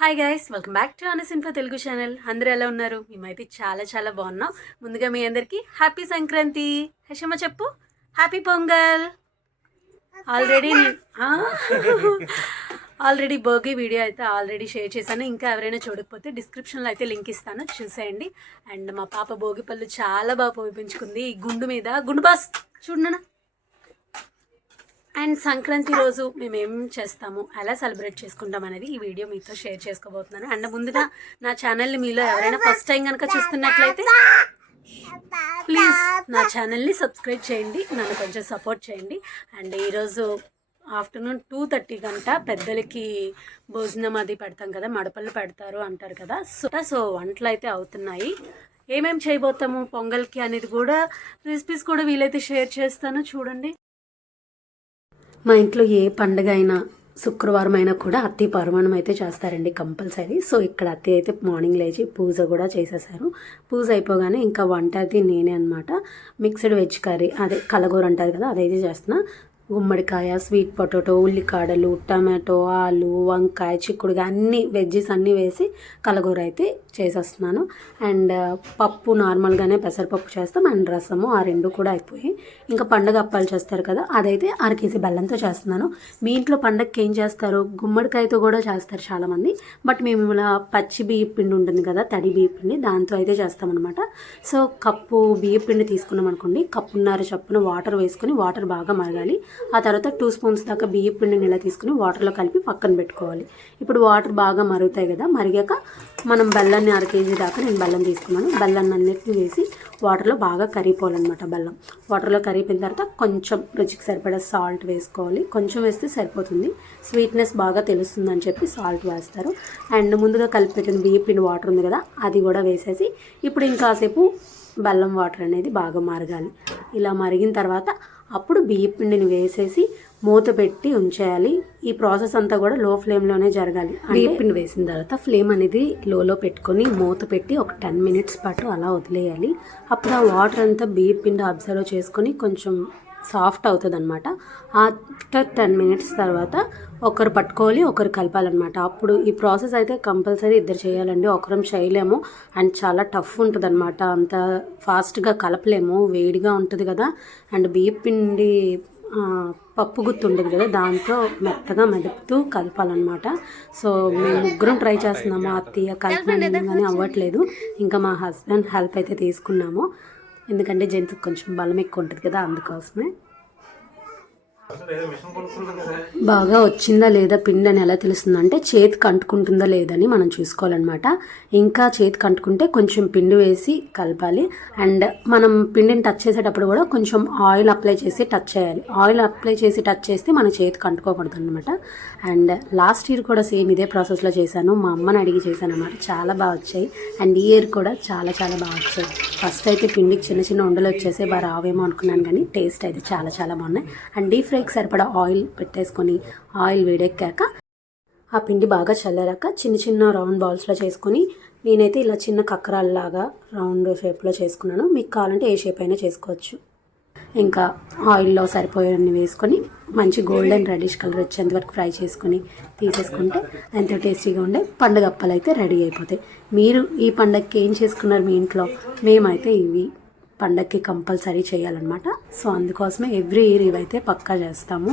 Hi guys, welcome back to Anas info Telugu channel. అందరూ ఎలా ఉన్నారు? మేమైతే చాలా బాగున్నాం. ముందుగా మీ అందరికీ హ్యాపీ సంక్రాంతి. హేషమ్మ చెప్పు, happy pongal. Already Bhogi video అయితే ఆల్రెడీ షేర్ చేశాను. ఇంకా ఎవరైనా చూడకపోతే డిస్క్రిప్షన్లో అయితే లింక్ ఇస్తాను, చూసేయండి. అండ్ మా పాప భోగి పళ్ళు చాలా బాగా పోయించుకుంది. ఈ గుండు మీద గుండు బాస్ చూడనా. అండ్ సంక్రాంతి రోజు మేము ఏం చేస్తాము, ఎలా సెలబ్రేట్ చేసుకుంటాం అనేది ఈ వీడియో మీతో షేర్ చేసుకోబోతున్నాను. అండ్ ముందుగా నా ఛానల్ని మీలో ఎవరైనా ఫస్ట్ టైం కనుక చూస్తున్నట్లయితే ప్లీజ్ నా ఛానల్ని సబ్స్క్రైబ్ చేయండి, నన్ను కొంచెం సపోర్ట్ చేయండి. అండ్ ఈరోజు ఆఫ్టర్నూన్ 2:30 గంట పెద్దలకి భోజనం అది పెడతాం కదా, మడపళ్ళు పెడతారు అంటారు కదా. సో వంటలు అయితే అవుతున్నాయి. ఏమేమి చేయబోతాము పొంగల్కి అనేది కూడా రెసిపీస్ కూడా వీలైతే షేర్ చేస్తాను, చూడండి. మా ఇంట్లో ఏ పండుగ అయినా శుక్రవారం అయినా కూడా అత్తి పరమాణం అయితే చేస్తారండి కంపల్సరీ. సో ఇక్కడ అత్తి అయితే మార్నింగ్ లేచి పూజ కూడా చేసేసారు. పూజ అయిపోగానే ఇంకా వంట అది నేనే అనమాట. మిక్స్డ్ వెజ్ కర్రీ, అదే కలగూర అంటారు కదా, అదైతే చేస్తున్నా. గుమ్మడికాయ, స్వీట్ పొటాటో, ఉల్లికాడలు, టమాటో, ఆలు, వంకాయ, చిక్కుడుగా అన్ని వెజ్జెస్ అన్నీ వేసి కలగూర అయితే చేసేస్తున్నాను. అండ్ పప్పు నార్మల్గానే పెసరపప్పు చేస్తాం. అండ్ రసము, ఆ రెండు కూడా అయిపోయి ఇంకా పండగ అప్పాలు చేస్తారు కదా, అదైతే 1 కేజీ బెల్లంతో చేస్తున్నాను. మీ ఇంట్లో పండగకి ఏం చేస్తారు? గుమ్మడికాయతో కూడా చేస్తారు చాలామంది. బట్ మేము ఇలా పచ్చి బియ్య పిండి ఉంటుంది కదా, తడి బియ్య పిండి, దాంతో అయితే చేస్తామన్నమాట. సో కప్పు బియ్య పిండి తీసుకున్నాం అనుకోండి, కప్పున్నర చప్పున వాటర్ వేసుకొని వాటర్ బాగా మరగాలి. ఆ తర్వాత 2 స్పూన్స్ దాకా బియ్య పిండిని ఇలా తీసుకుని వాటర్లో కలిపి పక్కన పెట్టుకోవాలి. ఇప్పుడు వాటర్ బాగా మరుగుతాయి కదా, మరిగాక మనం బెల్లాన్ని 1 కేజీ దాకా నేను బెల్లం తీసుకున్నాను. బెల్లాన్ని అన్నిటిని వేసి వాటర్లో బాగా కరిగిపోవాలన్నమాట. బెల్లం వాటర్లో కరిగిపోయిన తర్వాత కొంచెం రుచికి సరిపడా సాల్ట్ వేసుకోవాలి. కొంచెం వేస్తే సరిపోతుంది, స్వీట్నెస్ బాగా తెలుస్తుంది అని చెప్పి సాల్ట్ వేస్తారు. అండ్ ముందుగా కలిపి పెట్టిన బియ్య పిండి వాటర్ ఉంది కదా, అది కూడా వేసేసి ఇప్పుడు ఇంకాసేపు బెల్లం వాటర్ అనేది బాగా మరగాలి. ఇలా మరిగిన తర్వాత అప్పుడు బియ్య పిండిని వేసేసి మూత పెట్టి ఉంచేయాలి. ఈ ప్రాసెస్ అంతా కూడా లో ఫ్లేమ్లోనే జరగాలి. బియ్య పిండి వేసిన తర్వాత ఫ్లేమ్ అనేది లోలో పెట్టుకొని మూత పెట్టి ఒక 10 మినిట్స్ పాటు అలా వదిలేయాలి. అప్పుడు ఆ వాటర్ అంతా బియ్య పిండి అబ్జర్వ్ చేసుకొని కొంచెం సాఫ్ట్ అవుతుంది అనమాట. ఆఫ్టర్ 10 మినిట్స్ తర్వాత ఒకరు పట్టుకోవాలి, ఒకరు కలపాలన్నమాట. అప్పుడు ఈ ప్రాసెస్ అయితే కంపల్సరీ ఇద్దరు చేయాలండి, ఒకరం చేయలేము. అండ్ చాలా టఫ్ ఉంటుంది అనమాట, అంత ఫాస్ట్గా కలపలేము, వేడిగా ఉంటుంది కదా. అండ్ బియ్య పిండి పప్పు గుత్తి ఉంటుంది కదా, దాంతో మెత్తగా మెదుపుతూ కలపాలన్నమాట. సో మేము ముగ్గురం ట్రై చేస్తున్నాము. అత్తయ్య కలిపిన కానీ అవ్వట్లేదు. ఇంకా మా హస్బెండ్ హెల్ప్ అయితే తీసుకున్నాము, ఎందుకంటే జెంట్స్కి కొంచెం బలం ఎక్కువ ఉంటుంది కదా, అందుకోసమే. బాగా వచ్చిందా లేదా పిండి అని ఎలా తెలుస్తుంది అంటే చేతికి అంటుకుంటుందా లేదని మనం చూసుకోవాలన్నమాట. ఇంకా చేతికి అంటుకుంటే కొంచెం పిండి వేసి కలపాలి. అండ్ మనం పిండిని టచ్ చేసేటప్పుడు కూడా కొంచెం ఆయిల్ అప్లై చేసి టచ్ చేయాలి. ఆయిల్ అప్లై చేసి టచ్ చేస్తే మన చేతికి అంటుకోకూడదు అనమాట. అండ్ లాస్ట్ ఇయర్ కూడా సేమ్ ఇదే ప్రాసెస్లో చేశాను, మా అమ్మని అడిగి చేశాను అనమాట. చాలా బాగా వచ్చాయి. అండ్ ఈ ఇయర్ కూడా చాలా బాగా వచ్చాయి. ఫస్ట్ అయితే పిండికి చిన్న ఉండలు వచ్చేసి బాగా రావేమో అనుకున్నాను, కానీ టేస్ట్ అయితే చాలా బాగున్నాయి. అండ్ డీప్ ఫ్రైకి సరిపడా ఆయిల్ పెట్టేసుకొని ఆయిల్ వేడెక్కాక ఆ పిండి బాగా చల్లారాక చిన్న రౌండ్ బాల్స్లో చేసుకొని నేనైతే ఇలా చిన్న కక్కరాల్లాగా రౌండ్ షేప్లో చేసుకున్నాను. మీకు కావాలంటే ఏ షేప్ అయినా చేసుకోవచ్చు. ఇంకా ఆయిల్లో సరిపోయేవన్నీ వేసుకొని మంచి గోల్డెన్ రెడ్డిష్ కలర్ వచ్చేంత వరకు ఫ్రై చేసుకొని తీసేసుకుంటే ఎంతో టేస్టీగా ఉండే పండుగ అప్పాలు అయితే రెడీ అయిపోతాయి. మీరు ఈ పండగకి ఏం చేసుకున్నారు మీ ఇంట్లో? మేమైతే ఇవి పండగకి కంపల్సరీ చేయాలన్నమాట. సో అందుకోసమే ఎవ్రీ ఇయర్ ఇవైతే పక్కా చేస్తాము.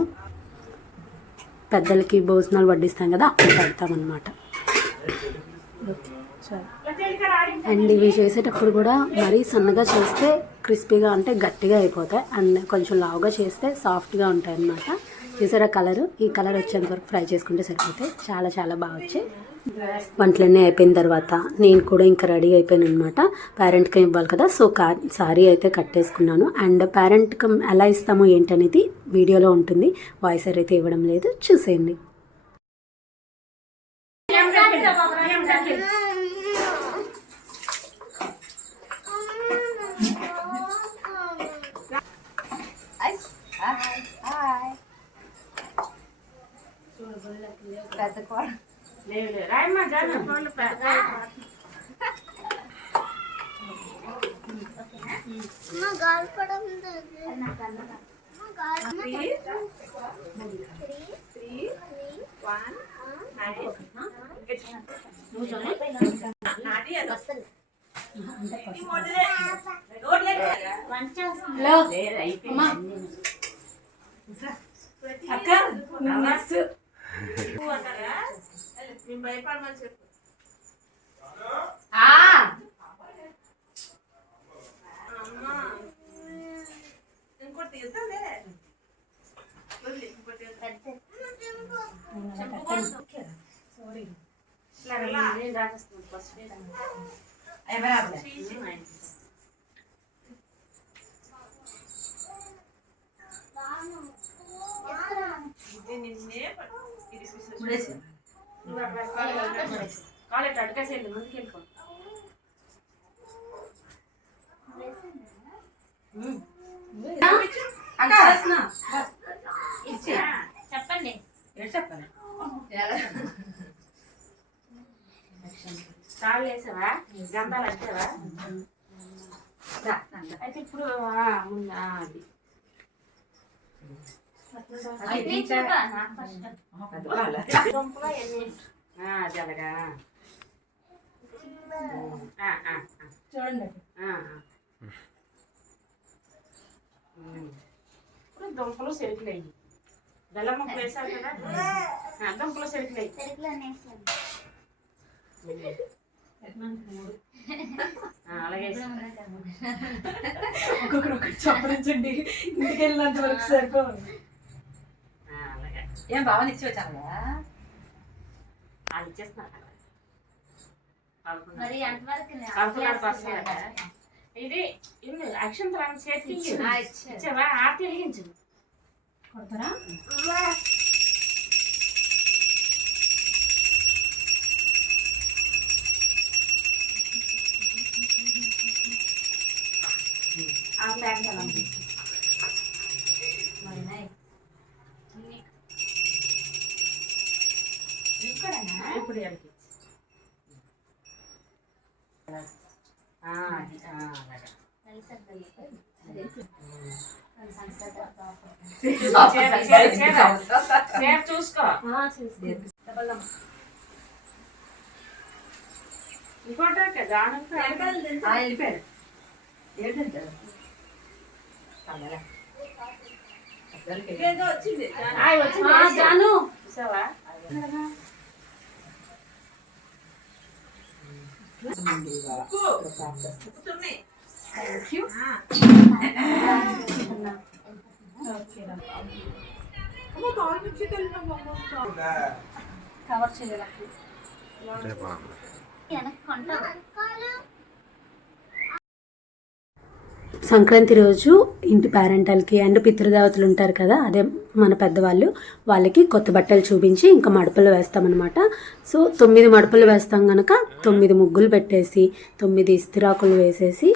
పెద్దలకి భోజనాలు వడ్డిస్తాం కదా, అప్పుడు పెడతామన్నమాట. అండ్ ఇవి చేసేటప్పుడు కూడా మరీ సన్నగా చేస్తే క్రిస్పీగా అంటే గట్టిగా అయిపోతాయి. అండ్ కొంచెం లావుగా చేస్తే సాఫ్ట్గా ఉంటాయి అన్నమాట. చూసారా కలరు? ఈ కలర్ వచ్చేంత వరకు ఫ్రై చేసుకుంటే సరిపోతాయి. చాలా బాగా వచ్చాయి. వంటలన్నీ అయిపోయిన తర్వాత నేను కూడా ఇంకా రెడీ అయిపోయాను అనమాట. పేరెంట్కి ఇవ్వాలి కదా, సో సారీ అయితే కట్టేసుకున్నాను. అండ్ పేరెంట్కి ఎలా ఇస్తామో ఏంటనేది వీడియోలో ఉంటుంది, వాయిస్ అయితే ఇవ్వడం లేదు, చూసేయండి. అక్క భయపడమని చెప్పు. ఇంకోటి తీద్దాలే. కాలేట్ అడకేసేయండి, ముందుకు వెళ్ళిపో. చెప్పండి చెప్పండి. తాళ్ళు వేసావా, గంధాలు వచ్చావా? అయితే ఇప్పుడు అది జలగా చూడండి. ఇప్పుడు దుంపలు సెరుకులు అయ్యి బెల్లం ముక్క వేసారు కదా, దుంపలు సెరుకులు అయ్యి అలాగే ఒక్కొక్కరు ఒకటి చెప్పడించండి, ఇంటికి వెళ్ళినంత వరకు సరిపోవాలి. అలాగే ఏం బాగా ఇచ్చి వచ్చాను కదా, వాళ్ళు ఇచ్చేస్తున్నారు. ఇది అక్షంతరాన్ని చేతికి ఇచ్చావా? ఆర్తి వెలిగించు. కొడతారా? ఆ ప్యాక్ ఎలా ఉంది? ఇప్పుడు చూసుకో. ఇంకోటి వెళ్ళిపోయాడు. వచ్చింది జాను చూసావా? కవర్ చేయలేదు. సంక్రాంతి రోజు ఇంటి పేరెంటల్కి అండ్ పితృదేవతలు ఉంటారు కదా, అదే మన పెద్దవాళ్ళు, వాళ్ళకి కొత్త బట్టలు చూపించి ఇంకా మడపలు వేస్తామన్నమాట. సో 9 మడపలు వేస్తాం కనుక 9 ముగ్గులు పెట్టేసి 9 ఇస్తిరాకులు వేసేసి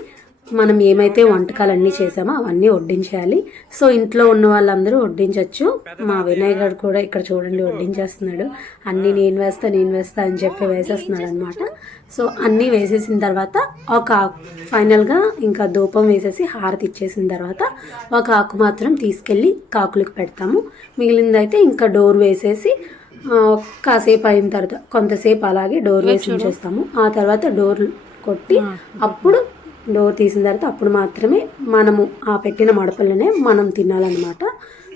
మనం ఏమైతే వంటకాలన్నీ చేసామో అవన్నీ వడ్డించేయాలి. సో ఇంట్లో ఉన్న వాళ్ళందరూ వడ్డించవచ్చు. మా వినయ్ గారు కూడా ఇక్కడ చూడండి వడ్డించేస్తున్నాడు. అన్నీ నేను వేస్తా అని చెప్పి వేసేస్తున్నాడు అనమాట. సో అన్నీ వేసేసిన తర్వాత ఒక ఫైనల్గా ఇంకా ధూపం వేసేసి హారతి ఇచ్చేసిన తర్వాత ఒక ఆకు మాత్రం తీసుకెళ్ళి కాకులకు పెడతాము. మిగిలిందైతే ఇంకా డోర్ వేసేసి కాసేపు అయిన తర్వాత కొంతసేపు అలాగే డోర్ వేసి ఉంచేస్తాము. ఆ తర్వాత డోర్ కొట్టి అప్పుడు డోర్ తీసిన తర్వాత అప్పుడు మాత్రమే మనము ఆ పెట్టిన మడపలనే మనం తినాలన్నమాట.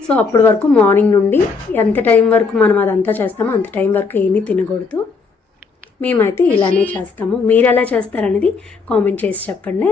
సో అప్పటి వరకు మార్నింగ్ నుండి ఎంత టైం వరకు మనం అదంతా చేస్తామో అంత టైం వరకు ఏమీ తినకూడదు. మేమైతే ఇలానే చేస్తాము. మీరు ఎలా చేస్తారనేది కామెంట్ చేసి చెప్పండి.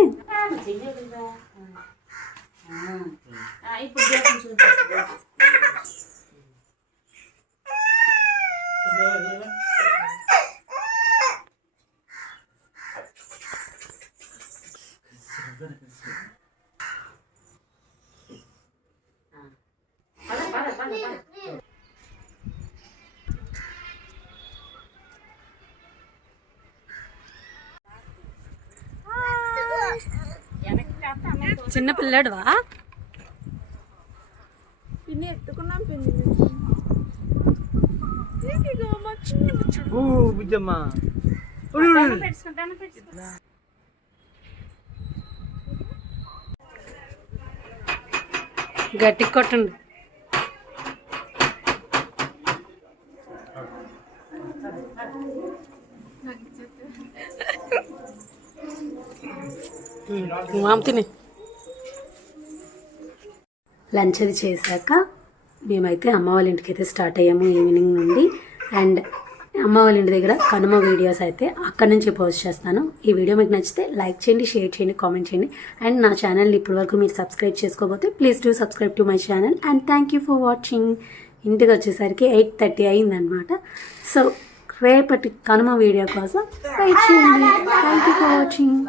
చిన్న పిల్లడువా? పిన్ని ఎత్తుకున్నాం. పిన్ని గట్టి కొట్టండి. తిని లంచ్ అది చేశాక మేమైతే అమ్మ వాళ్ళ ఇంటికి అయితే స్టార్ట్ అయ్యాము ఈవినింగ్ నుండి. అండ్ అమ్మ వాళ్ళ ఇంటి దగ్గర కనుమ వీడియోస్ అయితే అక్కడి నుంచి పోస్ట్ చేస్తాను. ఈ వీడియో మీకు నచ్చితే లైక్ చేయండి, షేర్ చేయండి, కామెంట్ చేయండి. అండ్ నా ఛానల్ని ఇప్పటివరకు మీరు సబ్స్క్రైబ్ చేసుకోకపోతే please do subscribe to my channel. And thank you for watching. ఇంటికి వచ్చేసరికి 8:30 అయిందనమాట. సో రేపటి కనుమ వీడియో కోసం వెయిట్ చేయండి. Thank you for watching.